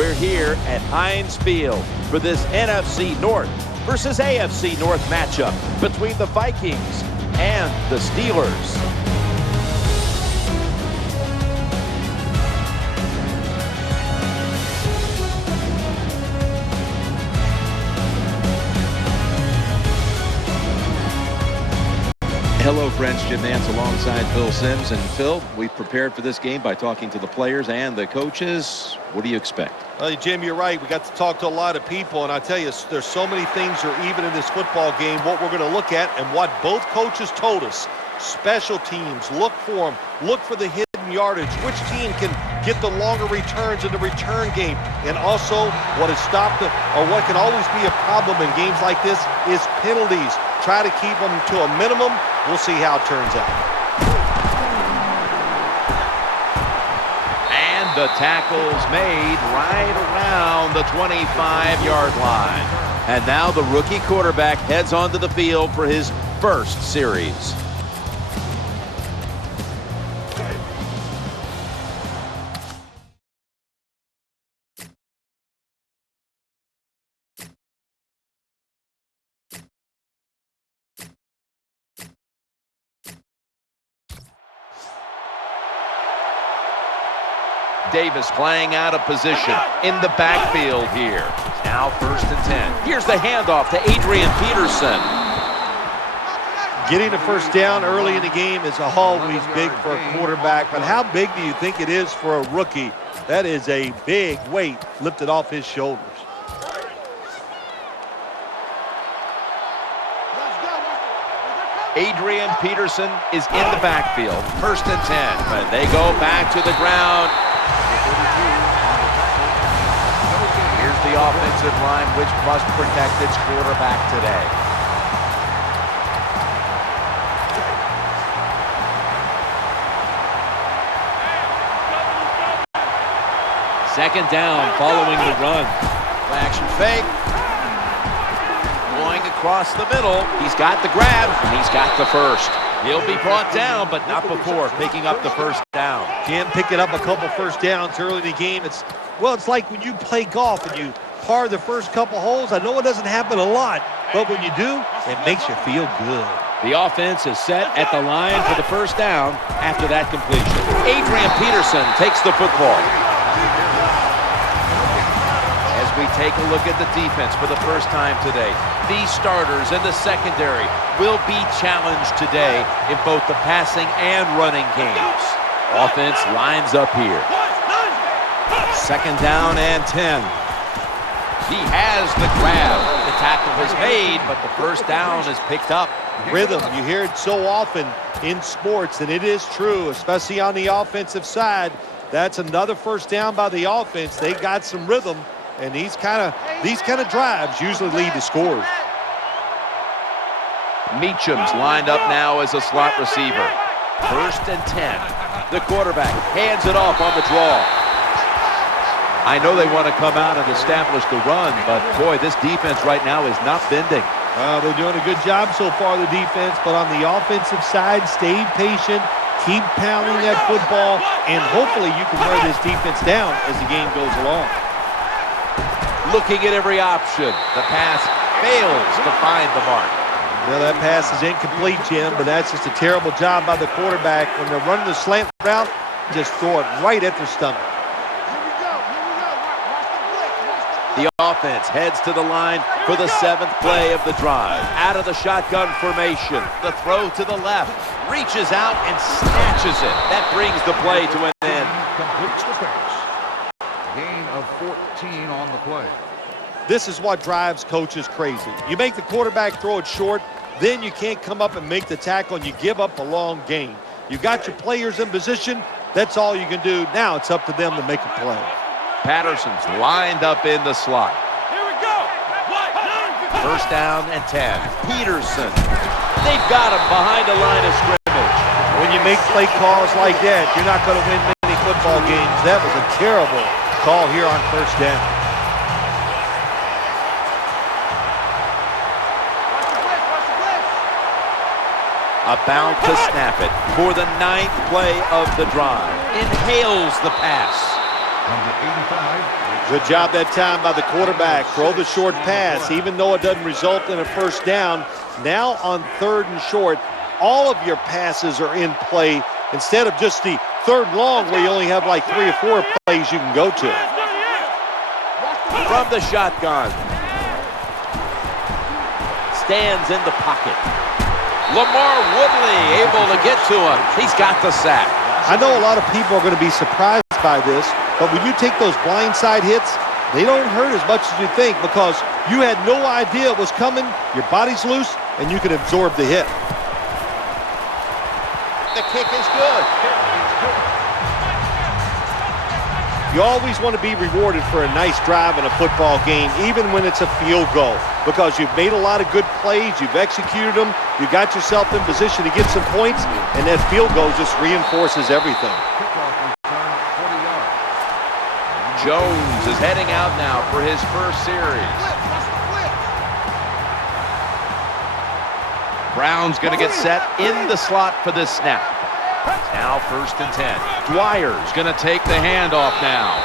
We're here at Heinz Field for this NFC North versus AFC North matchup between the Vikings and the Steelers. Hello, friends. Jim Nance alongside Phil Simms. And Phil, we've prepared for this game by talking to the players and the coaches. What do you expect? Well, Jim, you're right. We got to talk to a lot of people, and I tell you, there's so many things that are even in this football game. What we're going to look at and what both coaches told us. Special teams, look for them. Look for the hidden yardage. Which team can get the longer returns in the return game? And also, what has stopped or what can always be a problem in games like this is penalties. Try to keep them to a minimum. We'll see how it turns out. And the tackle's made right around the 25-yard line. And now the rookie quarterback heads onto the field for his first series. Davis playing out of position in the backfield here. Now 1st and 10. Here's the handoff to Adrian Peterson. Getting the first down early in the game is always big for a quarterback, but how big do you think it is for a rookie? That is a big weight lifted off his shoulders. Adrian Peterson is in the backfield. 1st and 10. But they go back to the ground. Here's the offensive line, which must protect its quarterback today. Second down following the run. Action fake. Going across the middle. He's got the grab, and he's got the first. He'll be brought down, but not before picking up the first down. Can pick it up a couple first downs early in the game. It's like when you play golf and you par the first couple holes. I know it doesn't happen a lot, but when you do, it makes you feel good. The offense is set at the line for the first down after that completion. Adrian Peterson takes the football. As we take a look at the defense for the first time today, these starters in the secondary will be challenged today in both the passing and running games. Offense lines up here. 2nd down and 10. He has the grab. The tackle is made, but the first down is picked up. Rhythm, you hear it so often in sports, and it is true, especially on the offensive side. That's another first down by the offense. They got some rhythm, and these kind of drives usually lead to scores. Meacham's lined up now as a slot receiver. 1st and 10. The quarterback hands it off on the draw. I know they want to come out and establish the run, but boy, this defense right now is not bending. They're doing a good job so far, the defense, but on the offensive side, stay patient, keep pounding that football, and hopefully you can wear this defense down as the game goes along. Looking at every option. The pass fails to find the mark. Well, that pass is incomplete, Jim, but that's just a terrible job by the quarterback. When they're running the slant route, just throw it right at their stomach. The offense heads to the line for the 7th play of the drive. Out of the shotgun formation. The throw to the left. Reaches out and snatches it. That brings the play to an end. Completes the pass. Gain of 14 on the play. This is what drives coaches crazy. You make the quarterback throw it short, then you can't come up and make the tackle, and you give up a long gain. You got your players in position. That's all you can do. Now it's up to them to make a play. Patterson's lined up in the slot. Here we go. 1st down and 10. Peterson. They've got him behind the line of scrimmage. When you make play calls like that, you're not going to win many football games. That was a terrible call here on 1st down. About to snap it for the 9th play of the drive. Inhales the pass. Number 85. Good job that time by the quarterback. Throw the short pass, even though it doesn't result in a first down. Now on 3rd and short, all of your passes are in play instead of just the 3rd and long where you only have like 3 or 4 plays you can go to. From the shotgun. Stands in the pocket. Lamar Woodley able to get to him. He's got the sack. I know a lot of people are going to be surprised by this, but when you take those blindside hits, they don't hurt as much as you think because you had no idea it was coming, your body's loose, and you can absorb the hit. The kick is good. You always want to be rewarded for a nice drive in a football game, even when it's a field goal, because you've made a lot of good plays, you've executed them, you got yourself in position to get some points, and that field goal just reinforces everything. Jones is heading out now for his first series. Brown's going to get set in the slot for this snap. Now 1st and 10. Dwyer's going to take the handoff now.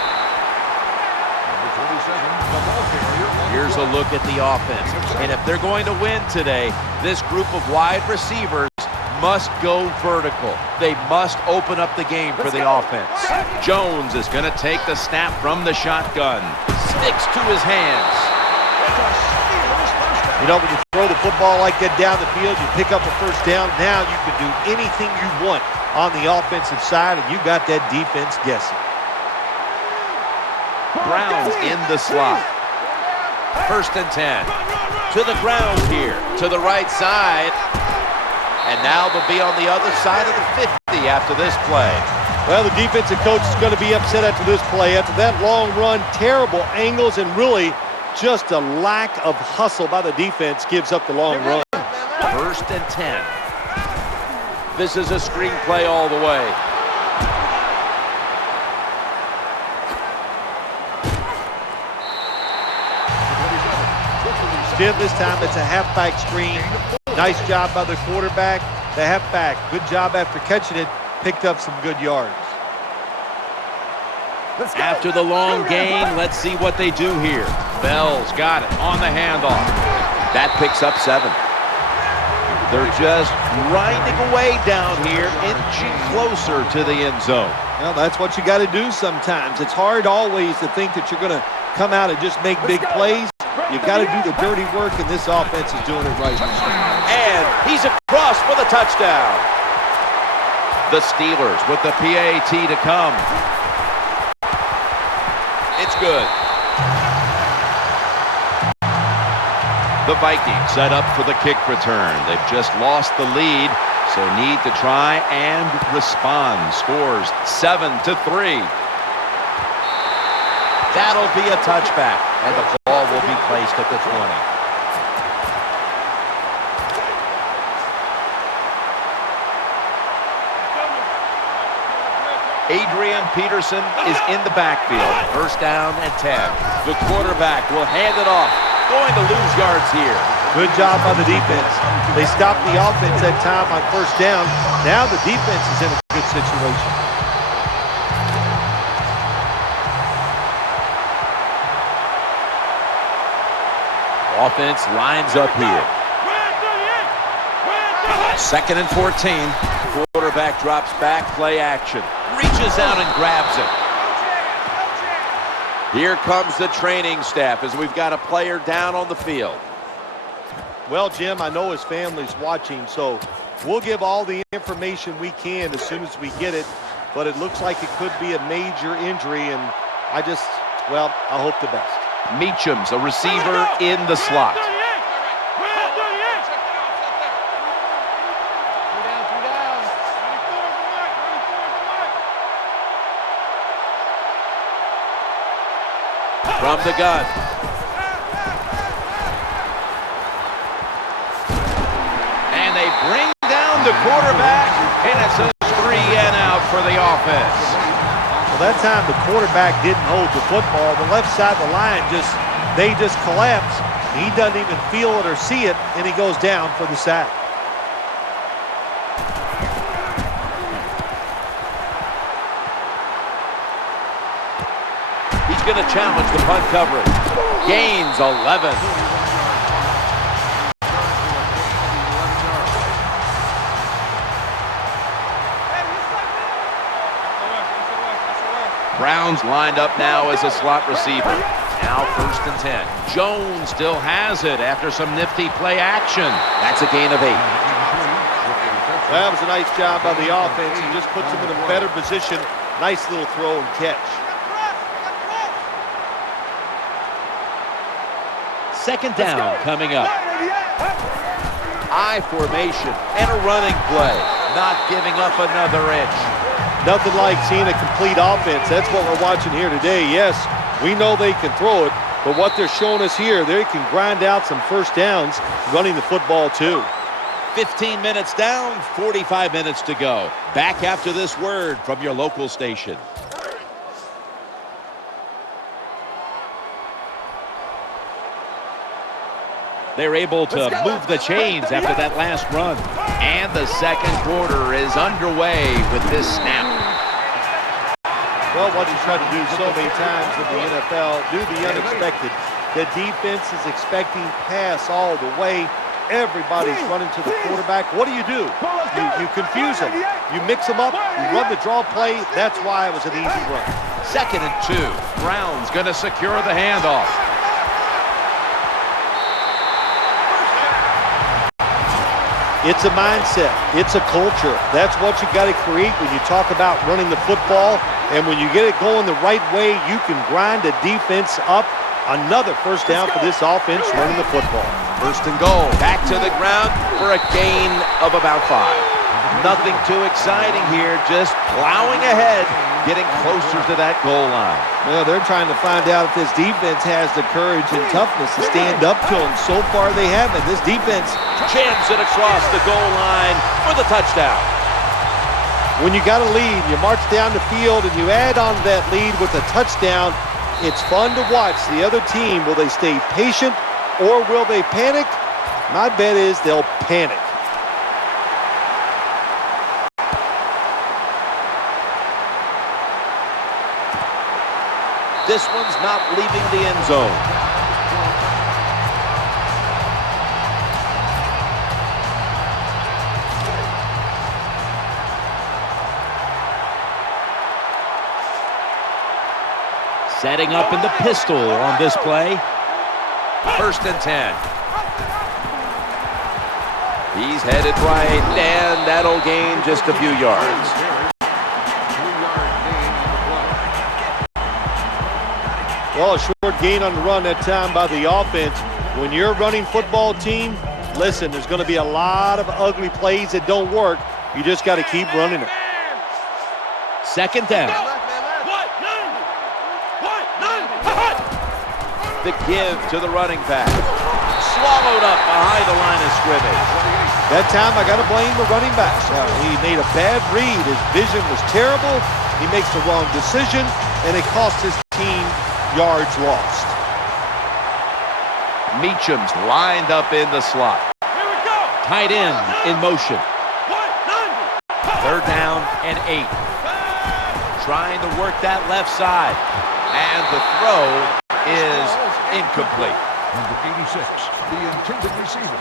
Here's a look at the offense. And if they're going to win today, this group of wide receivers must go vertical. They must open up the game for the offense. Jones is going to take the snap from the shotgun. Sticks to his hands. You know, when you throw the football like that down the field, you pick up a first down. Now you can do anything you want on the offensive side, and you got that defense guessing. Brown's in the slot. 1st and 10. To the ground here. To the right side. And now they'll be on the other side of the 50 after this play. Well, the defensive coach is going to be upset after this play. After that long run, terrible angles, and really just a lack of hustle by the defense gives up the long run. 1st and 10. This is a screen play all the way. Still this time it's a halfback screen. Nice job by the quarterback. The halfback, good job after catching it, picked up some good yards. After the long gain, let's see what they do here. Bell's got it on the handoff. That picks up 7. They're just grinding away down here, inching closer to the end zone. Well, that's what you got to do sometimes. It's hard always to think that you're going to come out and just make big plays. You got to do the dirty work, and this offense is doing it right now. And he's across for the touchdown. The Steelers with the PAT to come. It's good. The Vikings set up for the kick return. They've just lost the lead, so need to try and respond. Scores 7-3. That'll be a touchback, and the ball will be placed at the 20. Adrian Peterson is in the backfield. 1st down and 10. The quarterback will hand it off. Going to lose yards here. Good job by the defense. They stopped the offense that time on 1st down. Now the defense is in a good situation. Offense lines up here. 2nd and 14. Quarterback drops back, play action. Reaches out and grabs it. Here comes the training staff as we've got a player down on the field. Well, Jim, I know his family's watching, so we'll give all the information we can as soon as we get it, but it looks like it could be a major injury, and I hope the best. Meacham's a receiver in the slot. From the gun. And they bring down the quarterback, and it's a 3-and-out for the offense. Well, that time the quarterback didn't hold the football. The left side of the line they just collapse. He doesn't even feel it or see it, and he goes down for the sack. going to challenge the punt coverage. Gains 11. Brown's lined up now as a slot receiver. Now 1st and 10. Jones still has it after some nifty play action. That's a gain of 8. That was a nice job by the offense. He just puts him in a better position. Nice little throw and catch. 2nd down coming up. I formation and a running play. Not giving up another inch. Nothing like seeing a complete offense. That's what we're watching here today. Yes, we know they can throw it, but what they're showing us here, they can grind out some 1st downs running the football too. 15 minutes down, 45 minutes to go. Back after this word from your local station. They're able to move the chains after that last run. And the 2nd quarter is underway with this snap. Well, what you try to do so many times in the NFL, do the unexpected. The defense is expecting pass all the way. Everybody's running to the quarterback. What do? You confuse them. You mix them up. You run the draw play. That's why it was an easy run. 2nd and 2. Brown's going to secure the handoff. It's a mindset. It's a culture. That's what you got to create when you talk about running the football. And when you get it going the right way, you can grind the defense up. Another 1st down for this offense running the football. 1st and goal. Back to the ground for a gain of about 5. Nothing too exciting here. Just plowing ahead, getting closer to that goal line. Well, they're trying to find out if this defense has the courage and toughness to stand up to them. So far, they haven't. This defense jams it across the goal line for the touchdown. When you got a lead, you march down the field and you add on that lead with a touchdown, it's fun to watch the other team. Will they stay patient or will they panic? My bet is they'll panic. This one's not leaving the end zone. Setting up in the pistol on this play. 1st and 10. He's headed right, and that'll gain just a few yards. Well, a short gain on the run that time by the offense. When you're a running football team, listen, there's going to be a lot of ugly plays that don't work. You just got to keep running it. 2nd down. The give to the running back. Swallowed up behind the line of scrimmage. That time I got to blame the running back. He made a bad read. His vision was terrible. He makes the wrong decision, and it cost his team yards lost. Meacham's lined up in the slot. Here we go. Tight end in motion. 3rd down and 8. Trying to work that left side. And the throw is incomplete. Number 86, the intended receiver.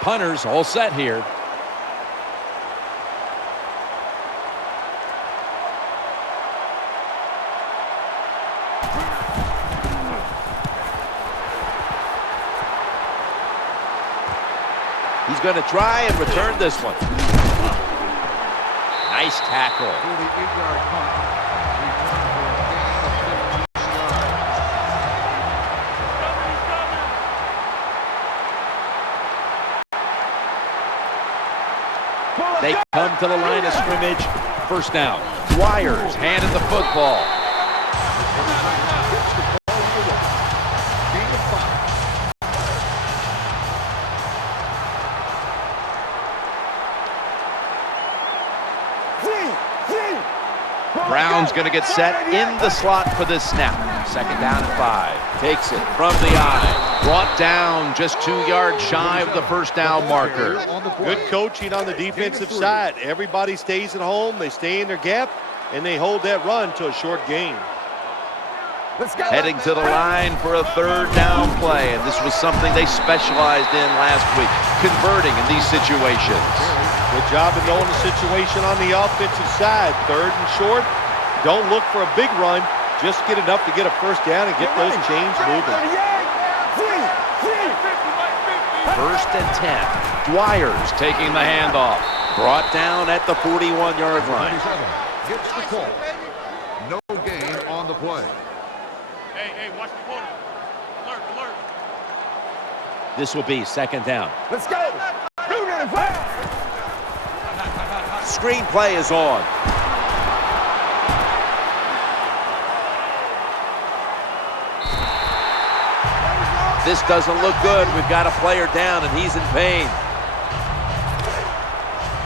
Punters all set here. He's going to try and return this one. Nice tackle. 48-yard punt. Return for a gain of 15 yards. They come to the line of scrimmage. 1st down. Dwyer's handed the football. Brown's going to get set in the slot for this snap. 2nd down and 5. Takes it from the eye. Brought down just 2 yards shy of the 1st down marker. Good coaching on the defensive side. Everybody stays at home. They stay in their gap, and they hold that run to a short gain. Heading to the line for a third down play, and this was something they specialized in last week, converting in these situations. Good job of knowing the situation on the offensive side. Third and short, don't look for a big run, just get enough to get a first down and get those chains moving. First and 10. Dwyer's taking the handoff. Brought down at the 41-yard line. 27 gets the call. No gain on the play. Hey, watch the corner. Alert. This will be second down. Let's go. Screen play is on. This doesn't look good. We've got a player down, and he's in pain.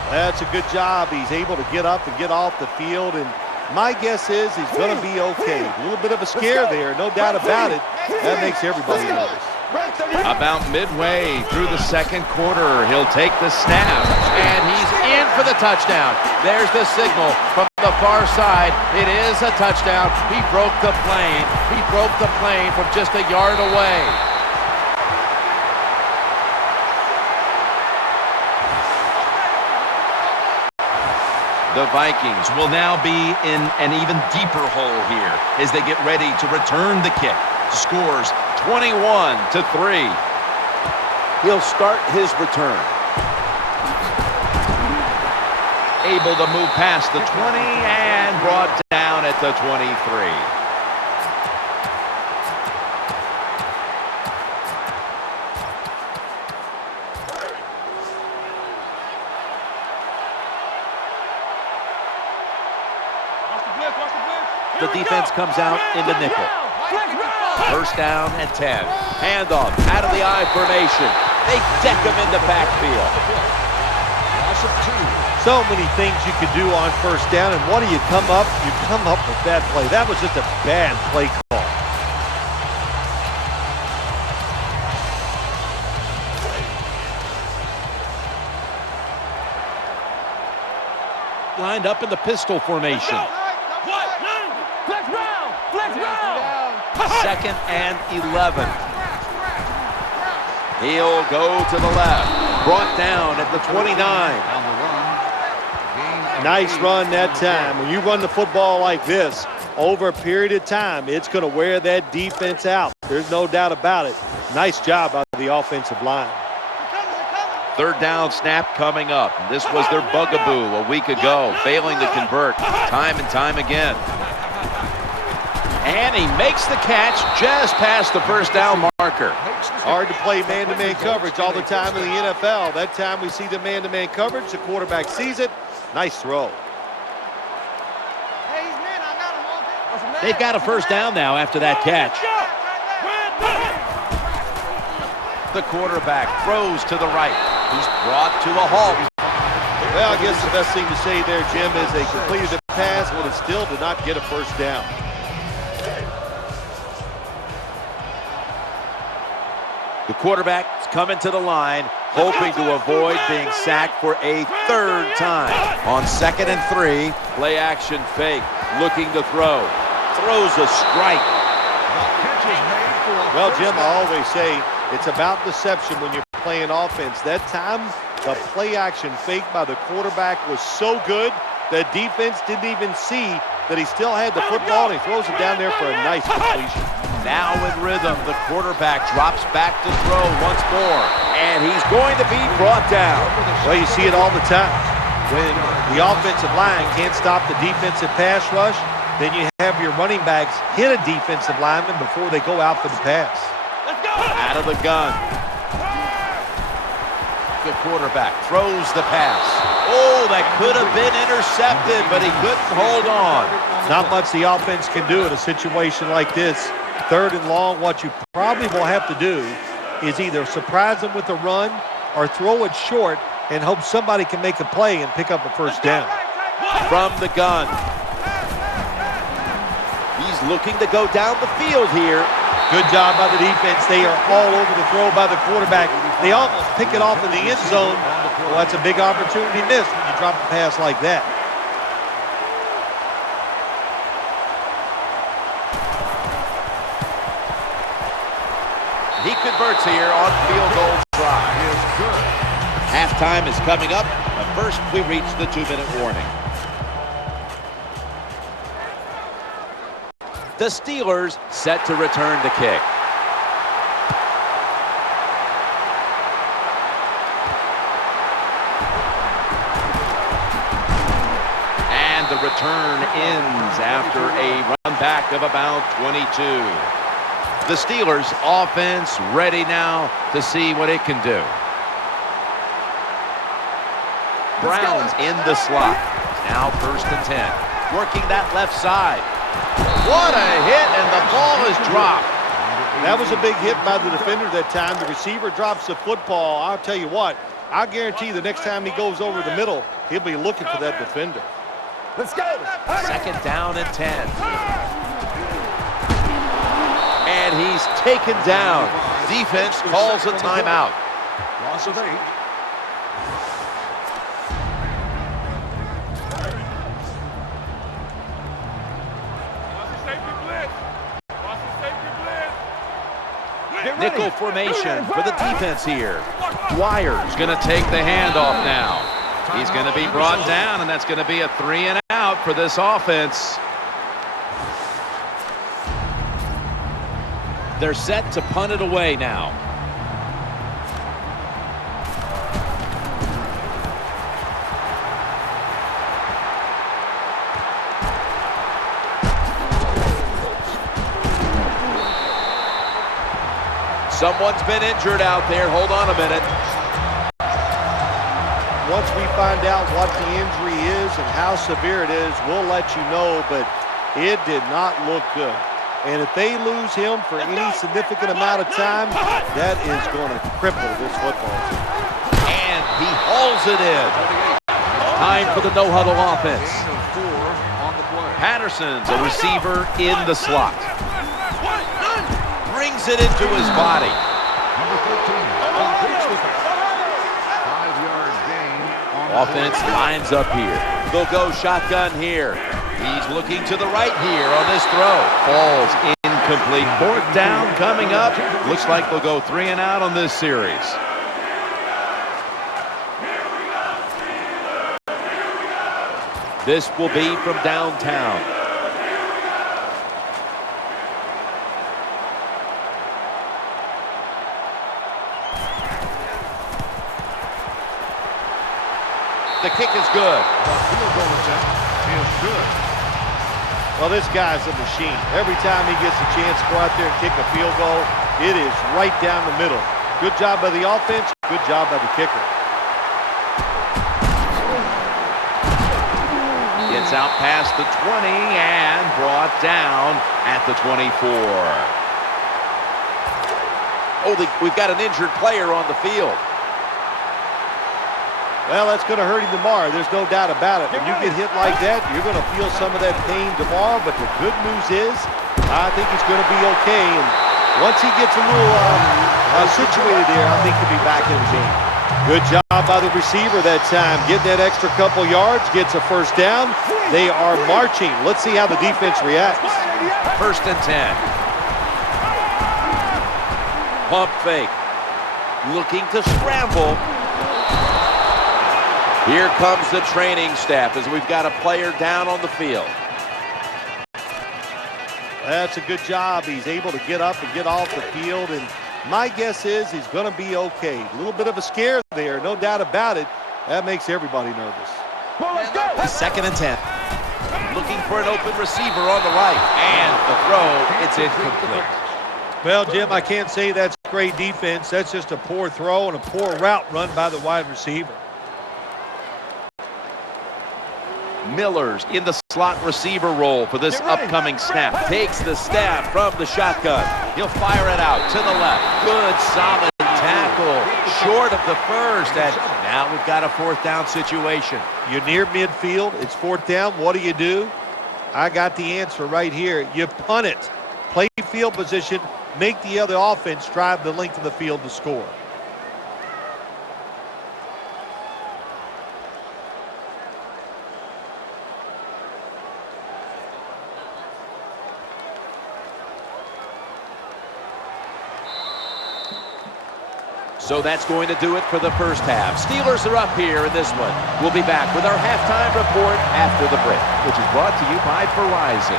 That's a good job. He's able to get up and get off the field, and my guess is he's going to be okay. A little bit of a scare there, no doubt about it. That makes everybody nervous. About midway through the second quarter, he'll take the snap, and he's in for the touchdown. There's the signal from the far side. It is a touchdown. He broke the plane. He broke the plane from just a yard away. The Vikings will now be in an even deeper hole here as they get ready to return the kick. Scores 21-3. He'll start his return. Able to move past the 20 and brought down at the 23. The defense comes out into nickel. First down and 10. Handoff out of the I formation. They deck him in the backfield. So many things you can do on first down, and what do you come up? You come up with that play. That was just a bad play call. Lined up in the pistol formation. Second and 11. He'll go to the left. Brought down at the 29. Nice run that time. When you run the football like this, over a period of time, it's going to wear that defense out. There's no doubt about it. Nice job out of the offensive line. Third down snap coming up. This was their bugaboo a week ago, failing to convert time and time again. And he makes the catch just past the first down marker. Hard to play man-to-man coverage all the time in the NFL. That time we see the man-to-man coverage. The quarterback sees it. Nice throw. They've got a first down now after that catch. The quarterback throws to the right. He's brought to a halt. Well, I guess the best thing to say there, Jim, is they completed the pass, but it still did not get a first down. The quarterback's coming to the line, hoping to avoid being sacked for a third time. On second and 3, play action fake, looking to throw. Throws a strike. Well, Jim, I always say it's about deception when you're playing offense. That time, the play action fake by the quarterback was so good, the defense didn't even see that he still had the football, and he throws it down there for a nice completion. Now in rhythm, the quarterback drops back to throw once more, and he's going to be brought down. Well, you see it all the time. When the offensive line can't stop the defensive pass rush, then you have your running backs hit a defensive lineman before they go out for the pass. Out of the gun. The quarterback throws the pass. Oh, that could have been intercepted, but he couldn't hold on. Not much the offense can do in a situation like this. Third and long, what you probably will have to do is either surprise them with a run or throw it short and hope somebody can make a play and pick up a first down. From the gun. He's looking to go down the field here. Good job by the defense. They are all over the throw by the quarterback. They almost pick it off in the end zone. Well, that's a big opportunity missed when you drop a pass like that. He converts here on field goal try. Is good. Halftime is coming up, but first we reach the 2-minute warning. The Steelers set to return the kick. And the return ends after a run back of about 22. The Steelers offense ready now to see what it can do. Browns in the slot. Now 1st and 10. Working that left side. What a hit, and the ball is dropped. That was a big hit by the defender that time. The receiver drops the football. I'll tell you what, I guarantee the next time he goes over the middle, he'll be looking for that defender. Let's go. 2nd down and 10. And he's taken down. Defense calls a timeout. Loss of 8. Nickel formation for the defense here. Dwyer's going to take the handoff now. He's going to be brought down, and that's going to be a 3 and out for this offense. They're set to punt it away now. Someone's been injured out there. Hold on a minute. Once we find out what the injury is and how severe it is, we'll let you know, but it did not look good. And if they lose him for any significant amount of time, that is going to cripple this football team. And he hauls it in. Time for the no-huddle offense. Gain of 4 on the play. Patterson's a receiver in the slot. Brings it into his body. Number 13. Completes the pass. 5-yard gain on the Offense lines up here. They'll go shotgun here. He's looking to the right here on this throw. Falls incomplete. 4th down coming up. Looks like they'll go 3 and out on this series. This will be from downtown. The kick is good. The field goal attempt is good. Well, this guy's a machine. Every time he gets a chance to go out there and kick a field goal, it is right down the middle. Good job by the offense. Good job by the kicker. Gets out past the 20 and brought down at the 24. Oh, we've got an injured player on the field. Well, that's going to hurt him tomorrow. There's no doubt about it. When you get hit like that, you're going to feel some of that pain tomorrow. But the good news is, I think he's going to be okay. And once he gets a little situated there, I think he'll be back in the game. Good job by the receiver that time. Getting that extra couple yards, gets a 1st down. They are marching. Let's see how the defense reacts. 1st and 10. Pump fake. Looking to scramble. Here comes the training staff as we've got a player down on the field. That's a good job. He's able to get up and get off the field. And my guess is he's going to be okay. A little bit of a scare there, no doubt about it. That makes everybody nervous. Well, let's go. 2nd and 10. Looking for an open receiver on the right. And the throw, it's incomplete. Well, Jim, I can't say that's great defense. That's just a poor throw and a poor route run by the wide receiver. Miller's in the slot receiver role for this upcoming snap. Takes the snap from the shotgun. He'll fire it out to the left. Good, solid tackle. Short of the 1st. And now we've got a 4th down situation. You're near midfield. It's 4th down. What do? I got the answer right here. You punt it. Play field position. Make the other offense drive the length of the field to score. So that's going to do it for the first half. Steelers are up here in this one. We'll be back with our halftime report after the break, which is brought to you by Verizon.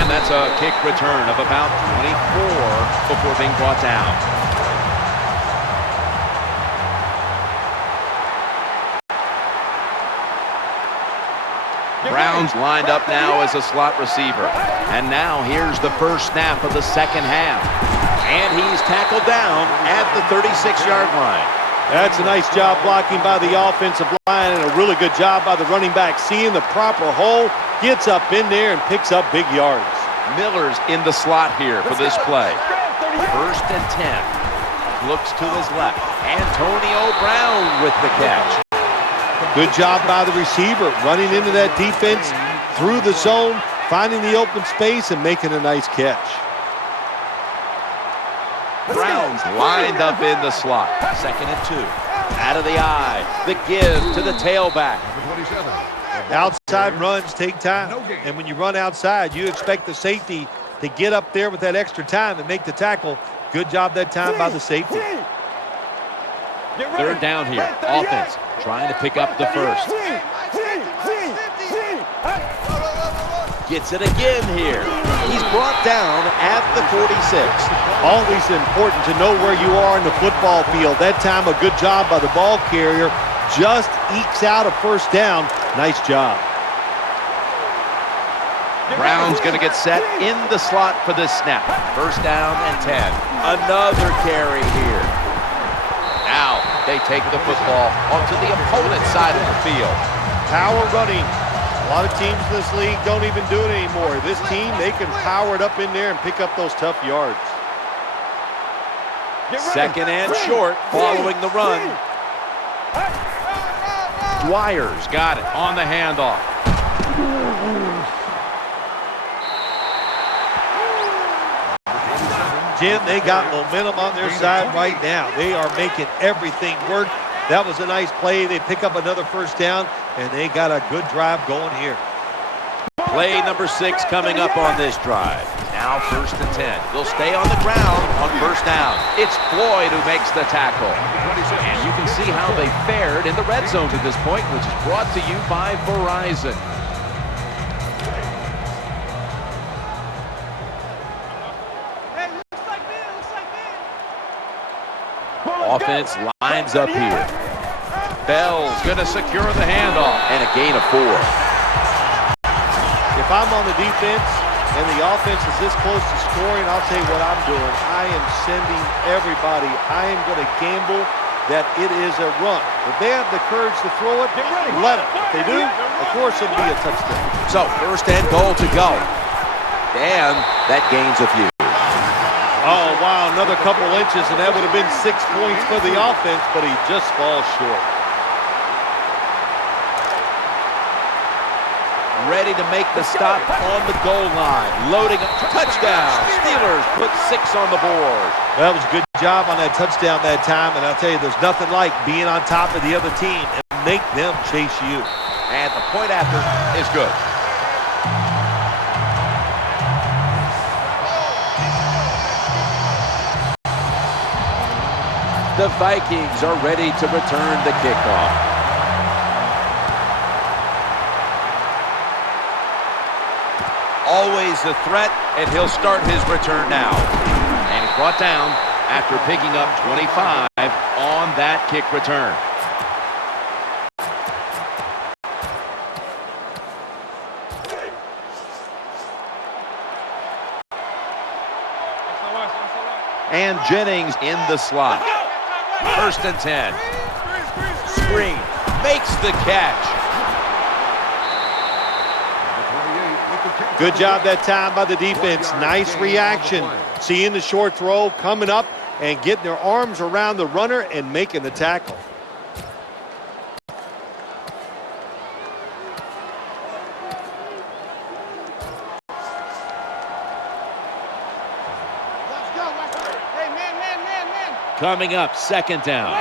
And that's a kick return of about 24 before being brought down. Brown's lined up now as a slot receiver. And now here's the first snap of the second half. And he's tackled down at the 36-yard line. That's a nice job blocking by the offensive line and a really good job by the running back. Seeing the proper hole, gets up in there and picks up big yards. Miller's in the slot here for this play. First and 10. Looks to his left. Antonio Brown with the catch. Good job by the receiver, running into that defense through the zone, finding the open space and making a nice catch. Brown's lined up in the slot. Second and 2. Out of the eye. The give to the tailback. Outside runs take time. And when you run outside, you expect the safety to get up there with that extra time and make the tackle. Good job that time by the safety. Third down here. Offense trying to pick up the first. Gets it again here. He's brought down at the 46. Always important to know where you are in the football field. That time a good job by the ball carrier. Just ekes out a first down. Nice job. Brown's going to get set in the slot for this snap. First down and 10. Another carry here. Now they take the football onto the opponent's side of the field. Power running. A lot of teams in this league don't even do it anymore. This team, they can power it up in there and pick up those tough yards. Second and short following the run. Dwyer's got it on the handoff. Jim, they got momentum on their side right now. They are making everything work. That was a nice play. They pick up another first down, and they got a good drive going here. Play number 6 coming up on this drive. Now first and 10. They'll stay on the ground on first down. It's Floyd who makes the tackle. And you can see how they fared in the red zone to this point, which is brought to you by Verizon. Offense lines up here. Bell's going to secure the handoff and a gain of 4. If I'm on the defense and the offense is this close to scoring, I'll tell you what I'm doing. I am sending everybody. I am going to gamble that it is a run. If they have the courage to throw it, let it. If they do, of course it'll be a touchdown. So first and goal to go. And that gains a few. Oh, wow, another couple inches, and that would have been 6 points for the offense, but he just falls short. Ready to make the stop on the goal line. Loading up. Touchdown. Steelers put 6 on the board. That was a good job on that touchdown that time, and I'll tell you, there's nothing like being on top of the other team and make them chase you. And the point after is good. The Vikings are ready to return the kickoff. Always a threat, and he'll start his return now. And he's brought down after picking up 25 on that kick return. And Jennings in the slot. First and 10. Screen. Makes the catch. Good job that time by the defense. Nice reaction. Seeing the short throw coming up and getting their arms around the runner and making the tackle. Coming up, second down.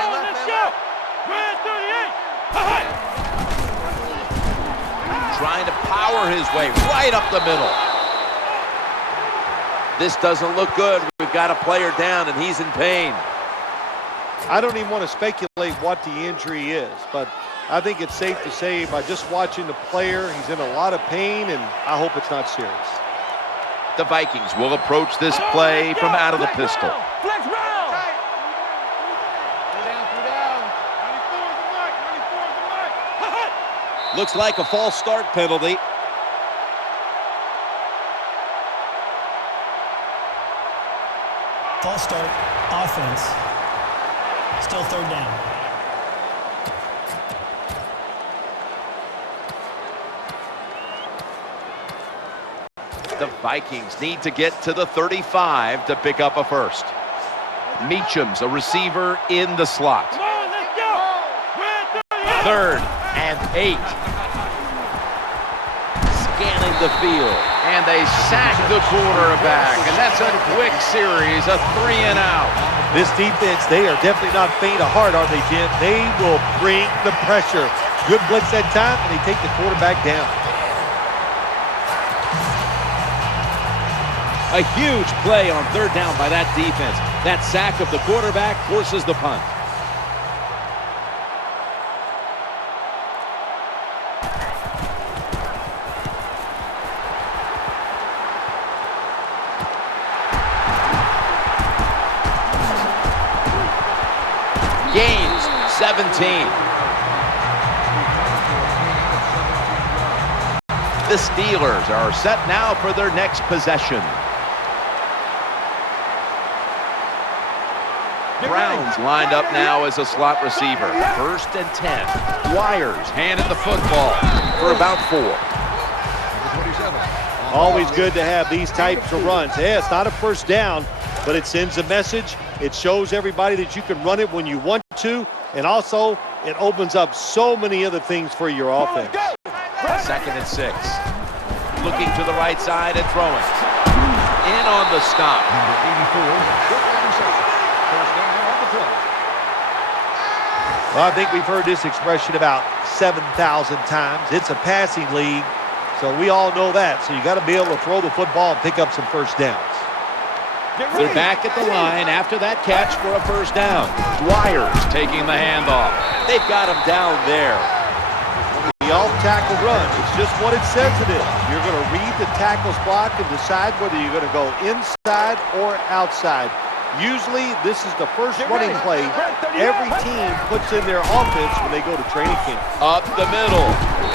Trying to power his way right up the middle. This doesn't look good. We've got a player down, and he's in pain. I don't even want to speculate what the injury is, but I think it's safe to say by just watching the player, he's in a lot of pain, and I hope it's not serious. The Vikings will approach this play from out of the pistol. Flex round. Looks like a false start penalty. False start, offense. Still third down. The Vikings need to get to the 35 to pick up a first. Meacham's a receiver in the slot. Come on, let's go. 3rd and 8. Scanning the field, and they sack the quarterback, and that's a quick series, a 3 and out. This defense, they are definitely not faint of heart, are they, Jim? They will bring the pressure. Good blitz that time, and they take the quarterback down. A huge play on 3rd down by that defense. That sack of the quarterback forces the punt. Gains 17. The Steelers are set now for their next possession. Brown's lined up now as a slot receiver. 1st and 10. Wires handed the football for about 4. Always good to have these types of runs. Yeah, it's not a first down, but it sends a message. It shows everybody that you can run it when you want to, and also it opens up so many other things for your offense. 2nd and 6. Looking to the right side and throwing. In on the stop. Well, I think we've heard this expression about 7,000 times. It's a passing league, so we all know that. So you got to be able to throw the football and pick up some first downs. They're back at the line after that catch for a first down. Wires taking the handoff. They've got him down there. The off-tackle run, it's just what it says it is. You're going to read the tackle's block and decide whether you're going to go inside or outside. Usually, this is the first running play every team puts in their offense when they go to training camp. Up the middle.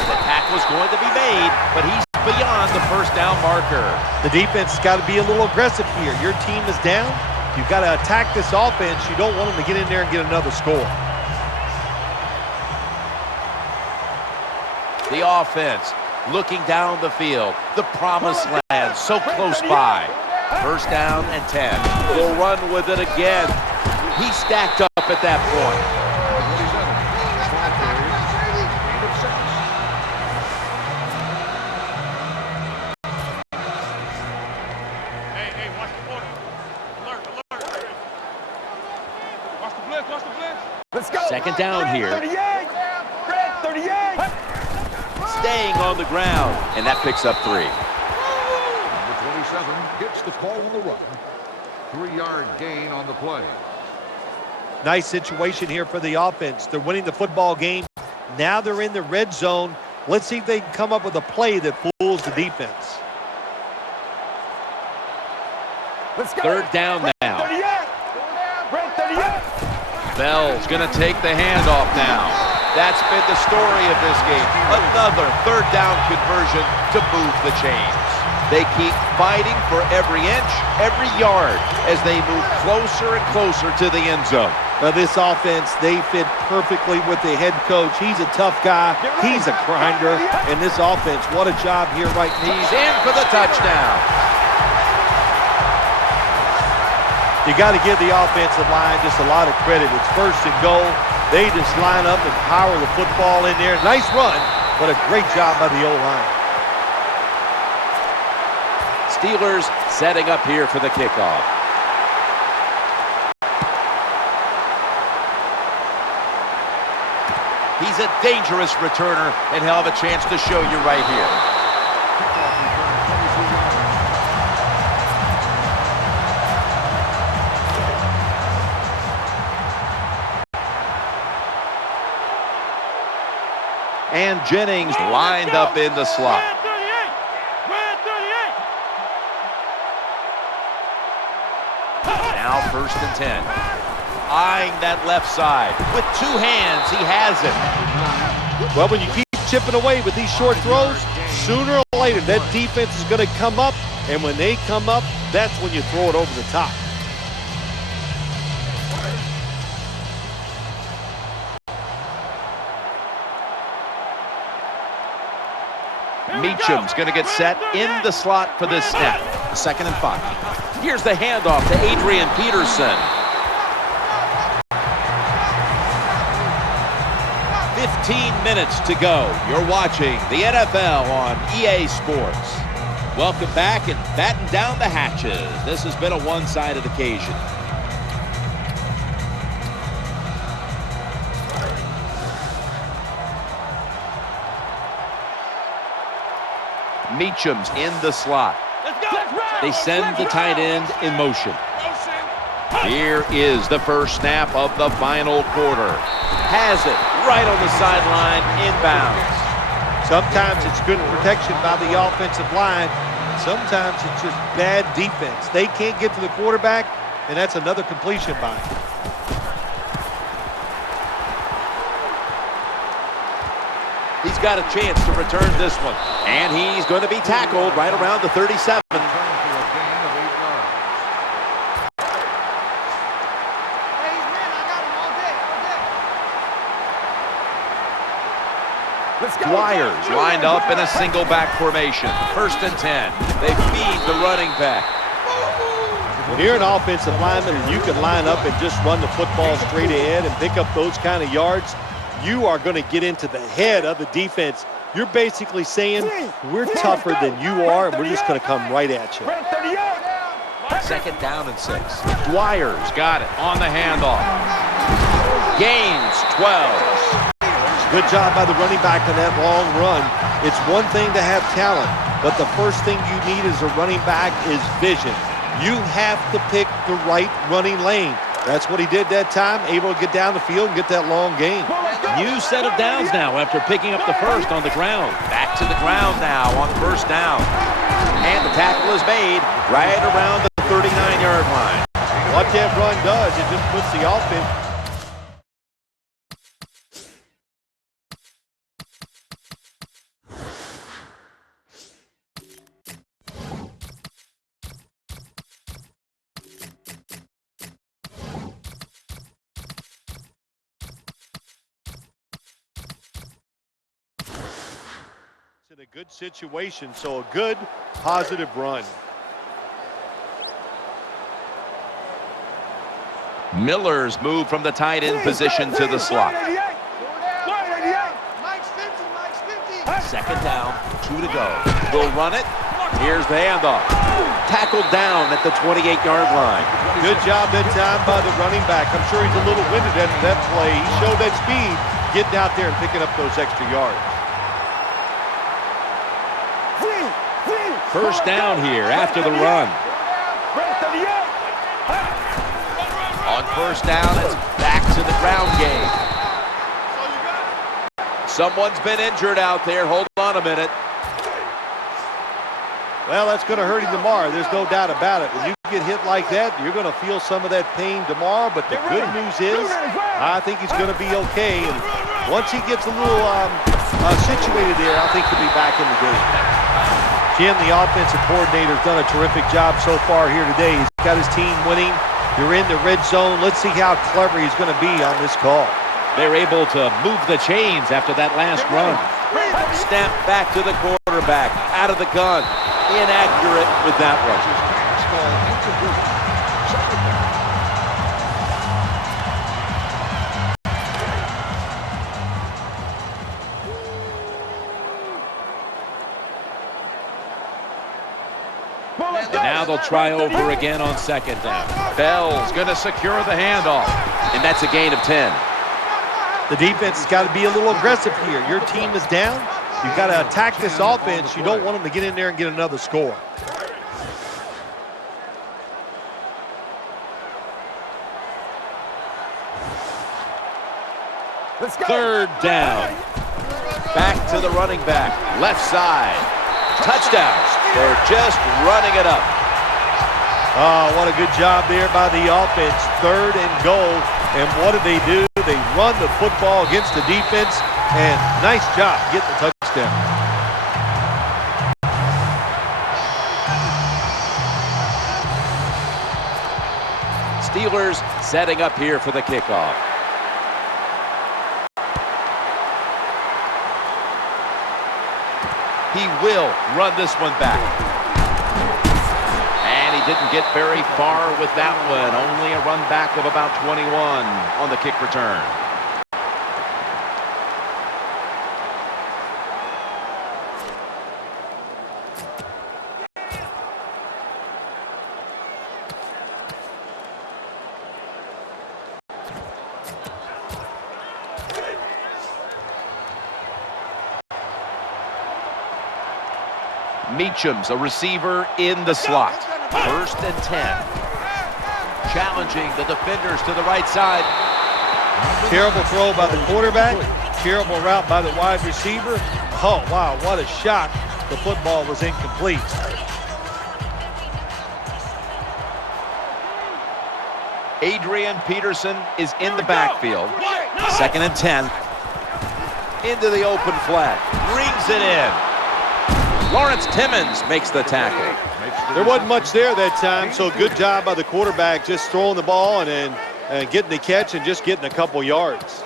The tackle's going to be made, but he's beyond the first down marker. The defense has got to be a little aggressive here. Your team is down. You've got to attack this offense. You don't want them to get in there and get another score. The offense looking down the field. The promised land so close by. 1st down and 10. We'll run with it again. He stacked up at that point. Hey, watch the corner. Alert. Watch the blitz. Let's go. 2nd down here. 38. Red 38. Staying on the ground, and that picks up 3. Number 27 gets the call on the run. 3-yard gain on the play. Nice situation here for the offense. They're winning the football game. Now they're in the red zone. Let's see if they can come up with a play that fools the defense. Let's go. 3rd down now. 38. Red 38. Bell's going to take the handoff now. That's been the story of this game. Another 3rd down conversion to move the chains. They keep fighting for every inch, every yard as they move closer and closer to the end zone. Now this offense, they fit perfectly with the head coach. He's a tough guy. He's a grinder. And this offense, what a job here right now. He's in for the touchdown. You got to give the offensive line just a lot of credit. It's 1st and goal. They just line up and power the football in there. Nice run, but a great job by the O-line. Steelers setting up here for the kickoff. He's a dangerous returner, and he'll have a chance to show you right here. And Jennings lined up in the slot. Now 1st and 10. Eyeing that left side. With 2 hands, he has it. Well, when you keep chipping away with these short throws, sooner or later that defense is going to come up, and when they come up, that's when you throw it over the top. Meacham's going to get set in the slot for this snap. 2nd and 5. Here's the handoff to Adrian Peterson. 15 minutes to go. You're watching the NFL on EA Sports. Welcome back and batten down the hatches. This has been a one-sided occasion. Meacham's in the slot. They send the tight end in motion. Here is the first snap of the final quarter. Has it right on the sideline, inbounds. Sometimes it's good protection by the offensive line. Sometimes it's just bad defense. They can't get to the quarterback, and that's another completion by him. He's got a chance to return this one. And he's going to be tackled right around the 37. Dwyer's lined up in a single back formation. 1st and 10. They feed the running back. When you're an offensive lineman and you can line up and just run the football straight ahead and pick up those kind of yards, you are going to get into the head of the defense. You're basically saying, we're tougher than you are, and we're just going to come right at you. 2nd down and 6. Dwyer's got it on the handoff. Gains 12. Good job by the running back on that long run. It's one thing to have talent, but the first thing you need as a running back is vision. You have to pick the right running lane. That's what he did that time, able to get down the field and get that long gain. New set of downs now after picking up the first on the ground. Back to the ground now on 1st down. And the tackle is made right around the 39-yard line. What that run does, it just puts the offense. In a good situation, so a good, positive run. Miller's moved from the tight end position to the slot. 2nd down, 2 to go. Will run it. Here's the handoff. Tackled down at the 28-yard line. Good job that time by the running back. I'm sure he's a little winded after that play. He showed that speed, getting out there and picking up those extra yards. 1st down here after the run. On 1st down, it's back to the ground game. Someone's been injured out there. Hold on a minute. Well, that's going to hurt him tomorrow. There's no doubt about it. When you get hit like that, you're going to feel some of that pain tomorrow. But the good news is, I think he's going to be okay. And once he gets a little situated there, I think he'll be back in the game. Jim, the offensive coordinator, has done a terrific job so far here today. He's got his team winning. You're in the red zone. Let's see how clever he's going to be on this call. They're able to move the chains after that last run. Snap back to the quarterback. Out of the gun. Inaccurate with that one. And now they'll try over again on 2nd down. Bell's going to secure the handoff. And that's a gain of 10. The defense has got to be a little aggressive here. Your team is down. You've got to attack this offense. You don't want them to get in there and get another score. Let's go. 3rd down. Back to the running back. Left side. Touchdown. They're just running it up. Oh, what a good job there by the offense. 3rd and goal. And what do? They run the football against the defense. And nice job getting the touchdown. Steelers setting up here for the kickoff. He will run this one back. And he didn't get very far with that one. Only a run back of about 21 on the kick return. Meacham's a receiver in the slot. 1st and 10. Challenging the defenders to the right side. Terrible throw by the quarterback. Terrible route by the wide receiver. Oh, wow, what a shot. The football was incomplete. Adrian Peterson is in the backfield. 2nd and 10. Into the open flat. Rings it in. Lawrence Timmons makes the tackle. There wasn't much there that time, so good job by the quarterback just throwing the ball and then getting the catch and just getting a couple yards.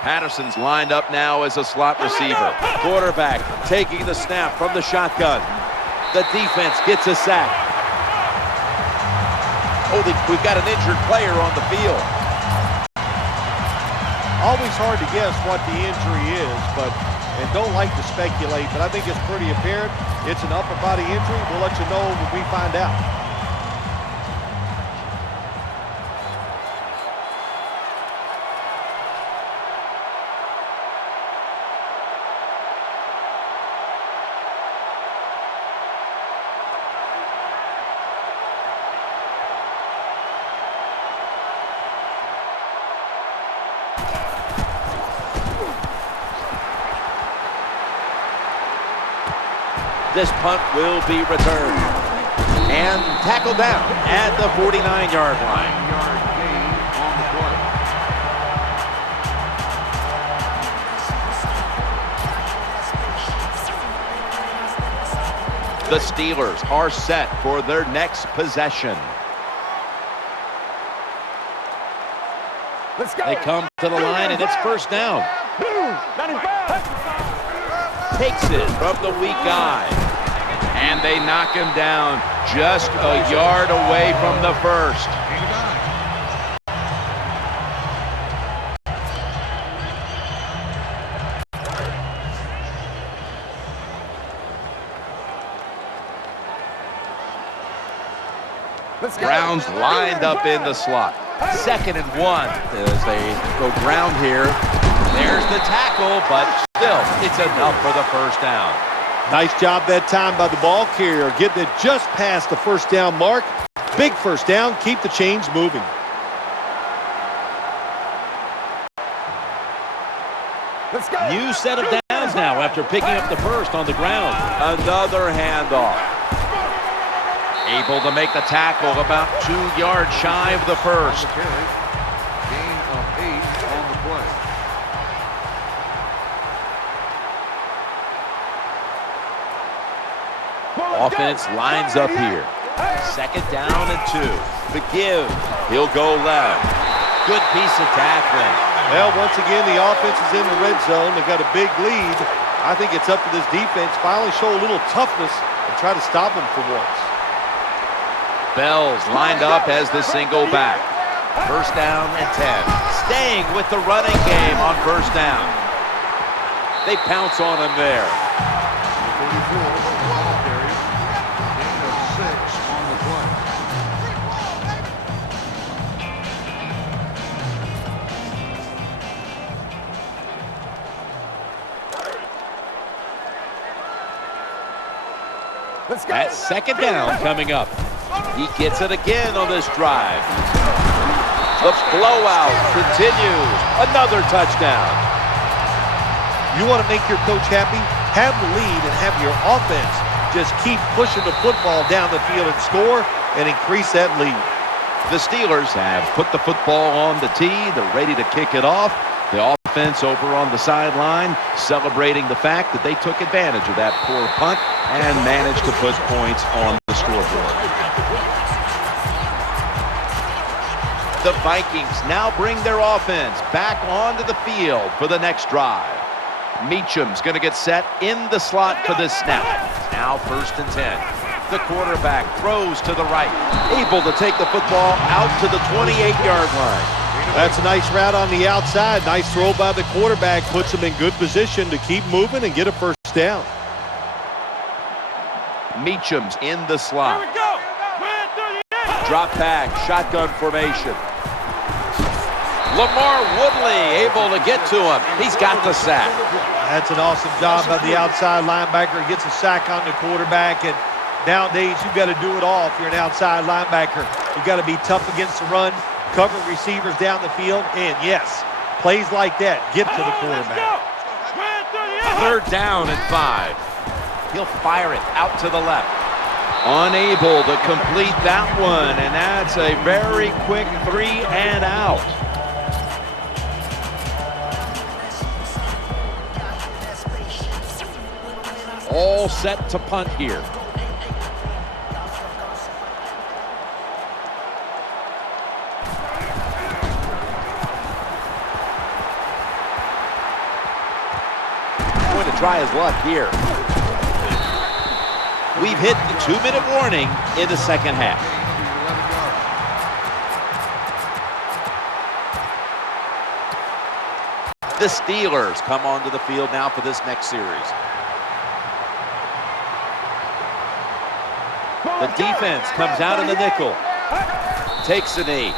Patterson's lined up now as a slot receiver. Quarterback taking the snap from the shotgun. The defense gets a sack. Oh, we've got an injured player on the field. Always hard to guess what the injury is, and don't like to speculate, but I think it's pretty apparent. It's an upper body injury. We'll let you know when we find out. This punt will be returned. And tackled down at the 49-yard line. 9-yard gain on the play. The Steelers are set for their next possession. Let's go. They come to the line, and it's 1st down. Takes it from the weak guy. And they knock him down just a yard away from the 1st. Browns lined up in the slot. 2nd and 1 as they go ground here. There's the tackle, but still, it's enough for the 1st down. Nice job that time by the ball carrier, getting it just past the 1st down mark. Big 1st down, keep the chains moving. Let's go. New set of downs now after picking up the 1st on the ground. Another handoff. Able to make the tackle about 2 yards shy of the 1st. Gain of 8 on the play. Offense lines up here. 2nd down and 2. McGill, he'll go left. Good piece of tackling. Well, once again, the offense is in the red zone. They've got a big lead. I think it's up to this defense finally show a little toughness and try to stop them for once. Bell's lined up as the single back. 1st down and 10. Staying with the running game on 1st down. They pounce on him there. 34. Gain of 6 on the play. Let's go. That 2nd down coming up. He gets it again on this drive. The blowout continues. Another touchdown. You want to make your coach happy? Have the lead and have your offense just keep pushing the football down the field and score and increase that lead. The Steelers have put the football on the tee. They're ready to kick it off. The offense over on the sideline celebrating the fact that they took advantage of that poor punt and managed to put points on the scoreboard. The Vikings now bring their offense back onto the field for the next drive. Meacham's going to get set in the slot for this snap. Now 1st and 10. The quarterback throws to the right, able to take the football out to the 28-yard line. That's a nice route on the outside. Nice throw by the quarterback. Puts him in good position to keep moving and get a first down. Meacham's in the slot. Here we go. Drop back, shotgun formation. Lamar Woodley able to get to him. He's got the sack. That's an awesome job by the outside linebacker. Gets a sack on the quarterback. And nowadays, you've got to do it all if you're an outside linebacker. You've got to be tough against the run, cover receivers down the field, and yes, plays like that get to the quarterback. 3rd down and 5. He'll fire it out to the left. Unable to complete that one, and that's a very quick 3 and out. All set to punt here. Going to try his luck here. We've hit the 2-minute warning in the second half. The Steelers come onto the field now for this next series. The defense comes out in the nickel. Takes a knee.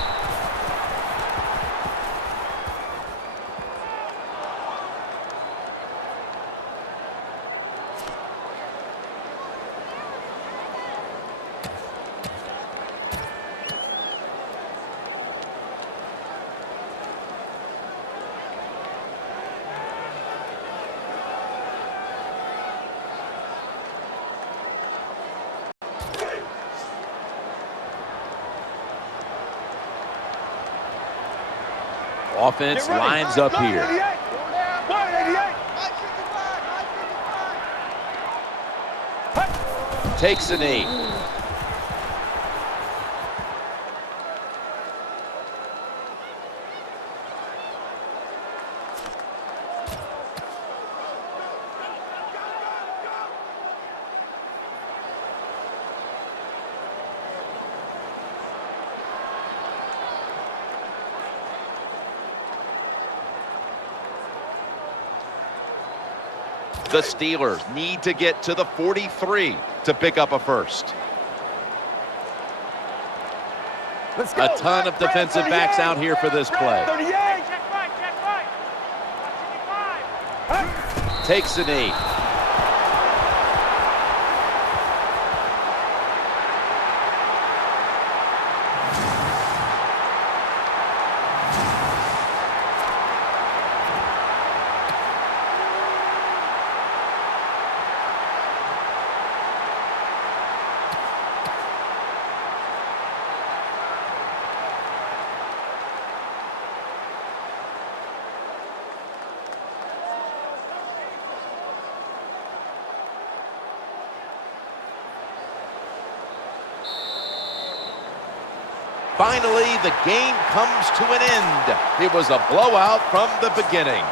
Offense lines up here. Takes a knee. The Steelers need to get to the 43 to pick up a first. A ton of defensive backs out here for this play. Takes a knee. Finally, the game comes to an end. It was a blowout from the beginning.